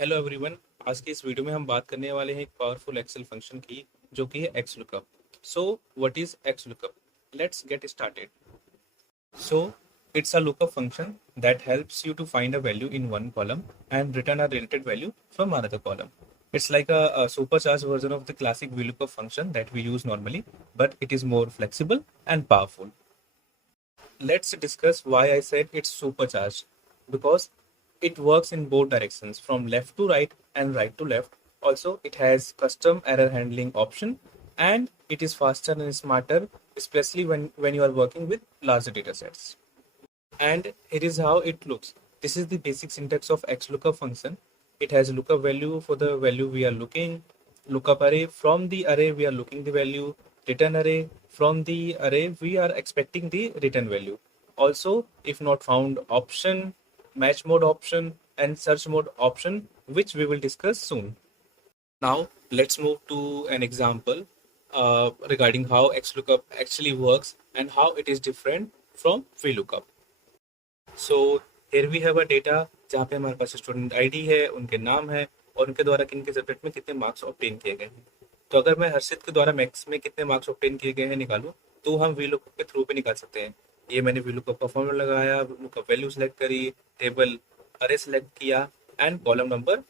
Hello everyone. आज की इस वीडियो में हम बात करने वाले हैं एक पावरफुल एक्सेल फंक्शन की जो कि है x lookup. So what is x lookup? Let's get started. So it's a lookup function that helps you to find a value in one column and return a related value from another column. It's like a supercharged version of the classic VLOOKUP function that we use normally, but it is more flexible and powerful. Let's discuss why I said it's supercharged. Because it works in both directions, from left to right and right to left. Also, it has custom error handling option, and it is faster and smarter, especially when you are working with larger data sets. And here is how it looks. This is the basic syntax of XLOOKUP function. It has lookup value for the value we are looking, lookup array from the array we are looking the value, return array from the array we are expecting the return value. Also, if not found option, match mode option, and search mode option, which we will discuss soon. Now, let's move to an example regarding how XLOOKUP actually works and how it is different from VLOOKUP. So here we have a data जहाँ पे हमारे पास student ID है, उनके नाम है और उनके द्वारा किन के सब्जेक्ट में कितने मार्क्स ऑब्टेन किए गए हैं। तो अगर मैं हर्षित के द्वारा मैथ्स में कितने मार्क्स ऑब्टेन किए गए हैं निकालूं, तो हम वीलुकअप के थ्रू भी निकाल सकते हैं। ये मैंने वीलुकअप का फॉर्मूला लगाया, लुकअप वैल्यू सेलेक्ट करी, टेबल अरे सेलेक्ट किया एंड कॉलम नंबर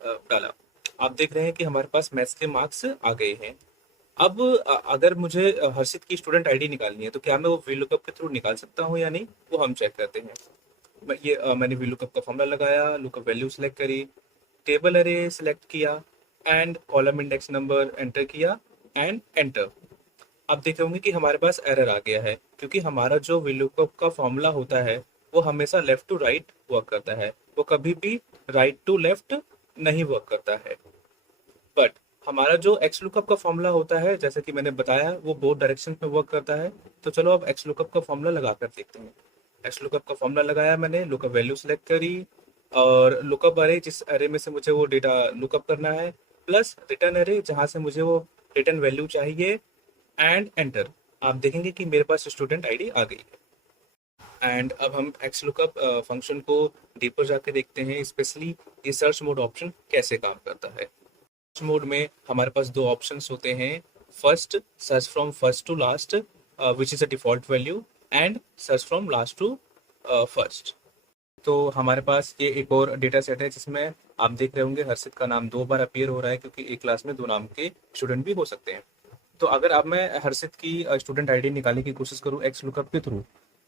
डाला। आप देख रहे हैं कि हमारे पास मैथ्स के मार्क्स आ गए हैं। अब अगर मुझे हर्षित की स्टूडेंट आईडी निकालनी है तो क्या मैं वो वीलुकअप के थ्रू निकाल सकता हूँ या नहीं, वो हम चेक करते हैं। मैंने वी लुकअप का फॉर्मूला लगाया, लुकअप वैल्यू सेलेक्ट करी, टेबल अरे सेलेक्ट किया and column index number enter किया एंड एंटर। आप देख रहे होंगे कि हमारे पास एरर आ गया है, क्योंकि हमारा जो वी लुकअप का फॉर्मूला होता है वो हमेशा लेफ्ट टू राइट वर्क करता है, वो कभी भी राइट टू लेफ्ट नहीं वर्क करता है। बट हमारा जो एक्स लुकअप का फॉर्मूला होता है, जैसे कि मैंने बताया, वो बोथ डायरेक्शन में वर्क करता है। तो चलो अब एक्स लुकअप का फॉर्मूला लगाकर देखते हैं। एक्स लुकअप का फॉर्मूला लगाया मैंने, लुकअप वैल्यू सेलेक्ट करी और लुकअप अरे जिस अरे में से मुझे वो डेटा लुकअप करना है, प्लस रिटर्न अरे जहाँ से मुझे वो रिटर्न वैल्यू चाहिए एंड एंटर। आप देखेंगे कि मेरे पास स्टूडेंट आईडी आ गई है। एंड अब हम एक्स लुकअप फंक्शन को डीपर जाके देखते हैं, स्पेशली ये सर्च मोड ऑप्शन कैसे काम करता है। सर्च मोड में हमारे पास दो ऑप्शंस होते हैं। First, search from first to last, which is a default value, and search from last to first. तो हमारे पास ये एक और डेटा सेट है जिसमें आप देख रहे होंगे हर्षित का नाम दो बार अपीयर हो रहा है, क्योंकि एक क्लास में दो नाम के स्टूडेंट भी हो सकते हैं। तो अगर अब मैं हर्षित की स्टूडेंट आईडी निकालने की कोशिश करूँ एक्स लुकअप के थ्रू,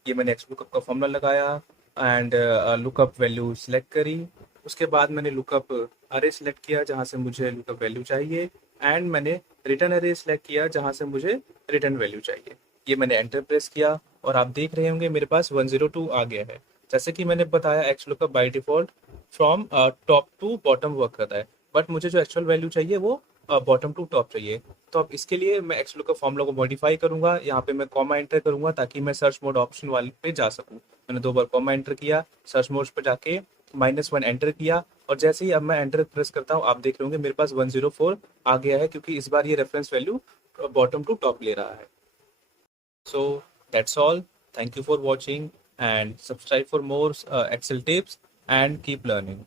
ये मैंने एक्स लुकअप का फॉर्मूला लगाया एंड लुकअप वैल्यू सेलेक्ट करी। उसके बाद मैंने लुकअप अरे सेलेक्ट किया जहाँ से मुझे लुकअप वैल्यू चाहिए, एंड मैंने रिटर्न अरे सेलेक्ट किया जहाँ से मुझे रिटर्न वैल्यू चाहिए। ये मैंने एंटर प्रेस किया और आप देख रहे होंगे मेरे पास 102 आ गया है। जैसे कि मैंने बताया, X lookup by default from top to bottom work करता है, बट मुझे जो एक्चुअल वैल्यू चाहिए वो बॉटम टू टॉप चाहिए। तो अब इसके लिए मैं एक्स लुकअप फॉर्मूला को मॉडिफाई करूंगा, यहाँ पे मैं कॉमा एंटर करूंगा ताकि मैं सर्च मोड ऑप्शन वाले पे जा सकूं। मैंने दो बार कॉमा एंटर किया, सर्च मोड पे जाके -1 एंटर किया, और जैसे ही अब मैं एंटर प्रेस करता हूँ आप देख रहे होंगे मेरे पास 104 आ गया है, क्योंकि इस बार ये reference value bottom to top ले रहा है। So that's all. Thank you for watching and subscribe for more Excel tips and keep learning.